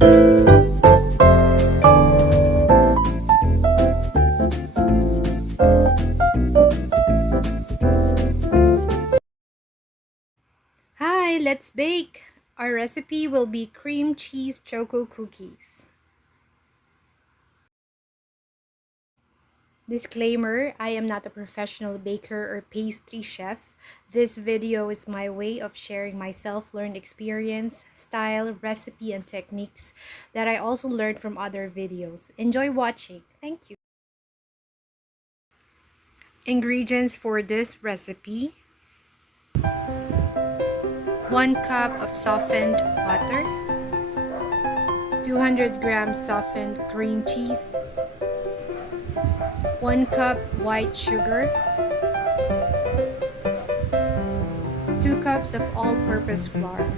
Hi, let's bake! Our recipe will be cream cheese choco cookies. Disclaimer, I am not a professional baker or pastry chef. This video is my way of sharing my self-learned experience, style, recipe, and techniques that I also learned from other videos. Enjoy watching. Thank you. Ingredients for this recipe: 1 cup of softened butter, 200 grams softened cream cheese, 1 cup white sugar, 2 cups of all-purpose flour,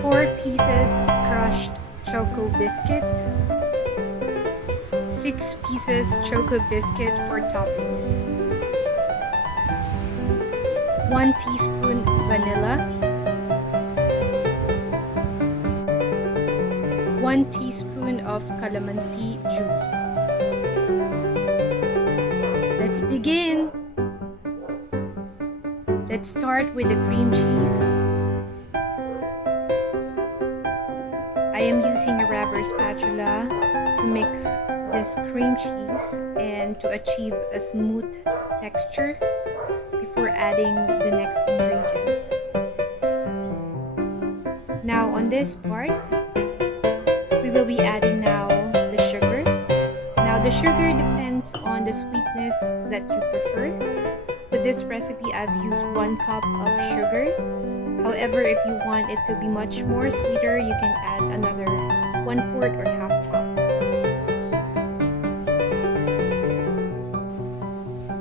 4 pieces crushed choco biscuit, 6 pieces choco biscuit for toppings, 1 teaspoon vanilla, 1 teaspoon of calamansi juice. Let's begin! Let's start with the cream cheese. I am using a rubber spatula to mix this cream cheese and to achieve a smooth texture before adding the next ingredient. Now on this part, we will be adding now the sugar. Now the sugar depends on the sweetness that you prefer. With this recipe, I've used 1 cup of sugar. However, if you want it to be much more sweeter, you can add another 1/4 or half cup.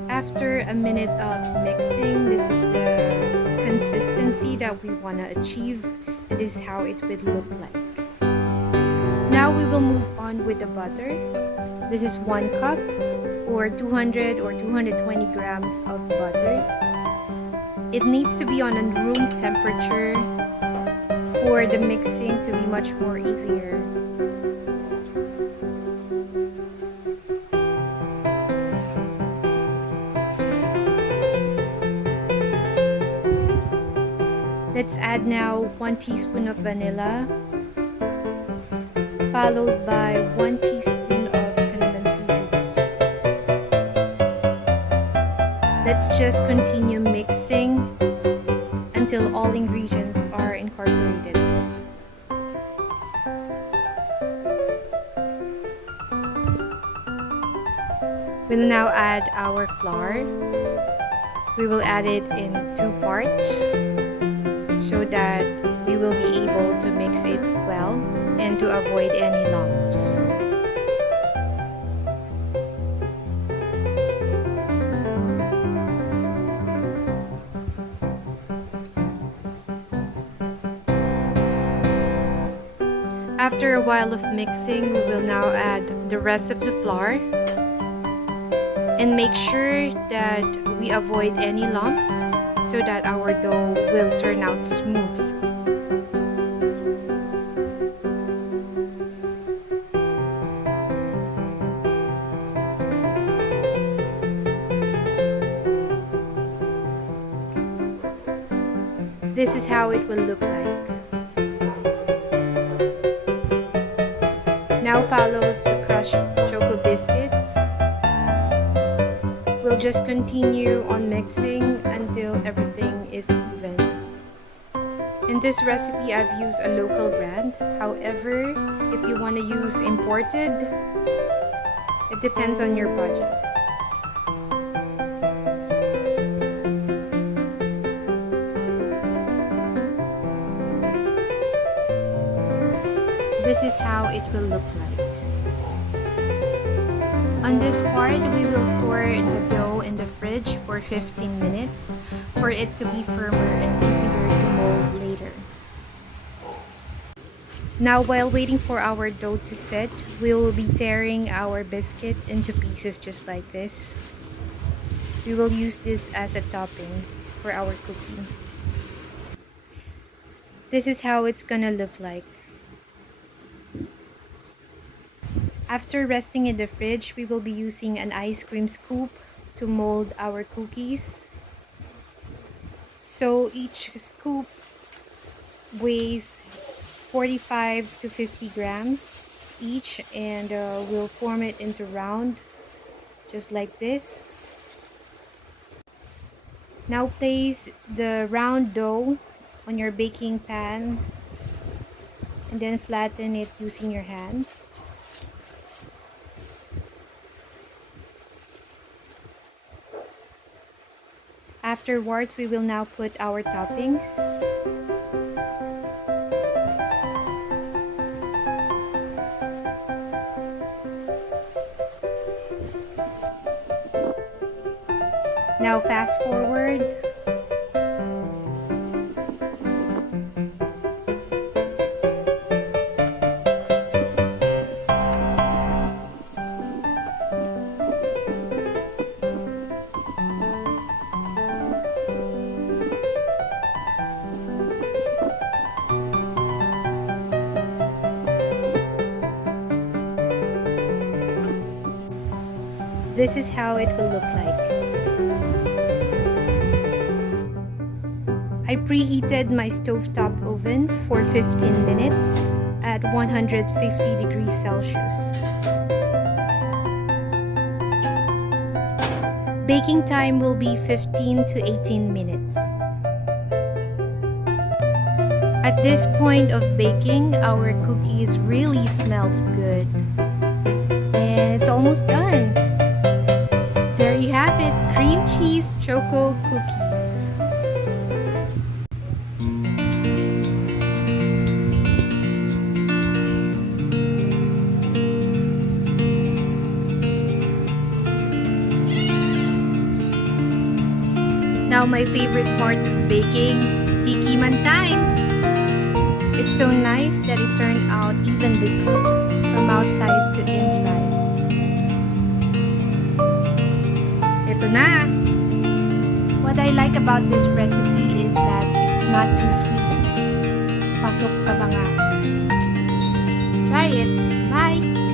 After a minute of mixing, this is the consistency that we want to achieve, and this is how it would look like. Now we will move on with the butter. This is 1 cup or 200 or 220 grams of butter. It needs to be on a room temperature for the mixing to be much more easier. Let's add now 1 teaspoon of vanilla, followed by 1 teaspoon of calamansi juice. Let's just continue mixing until all ingredients are incorporated. We'll now add our flour. We will add it in 2 parts so that we will be able to mix it well and to avoid any lumps. After a while of mixing, we will now add the rest of the flour and make sure that we avoid any lumps so that our dough will turn out smooth. This is how it will look like. Now follows the crushed choco biscuits. We'll just continue on mixing until everything is even. In this recipe, I've used a local brand. However, if you want to use imported, it depends on your budget. This is how it will look like. On this part, we will store the dough in the fridge for 15 minutes for it to be firmer and easier to mold later. Now, while waiting for our dough to set, we will be tearing our biscuit into pieces just like this. We will use this as a topping for our cookie. This is how it's gonna look like. After resting in the fridge, we will be using an ice cream scoop to mold our cookies. So each scoop weighs 45 to 50 grams each, and we'll form it into round just like this. Now place the round dough on your baking pan and then flatten it using your hands. Afterwards, we will now put our toppings. Now fast forward. This is how it will look like. I preheated my stovetop oven for 15 minutes at 150 degrees Celsius. Baking time will be 15 to 18 minutes. At this point of baking, our cookies really smells good. And it's almost done. There you have it, cream cheese choco cookies. Now my favorite part of baking, tikiman time! It's so nice that it turned out evenly cooked from outside to inside. Ito na! What I like about this recipe is that it's not too sweet. Pasok sa banga. Try it! Bye!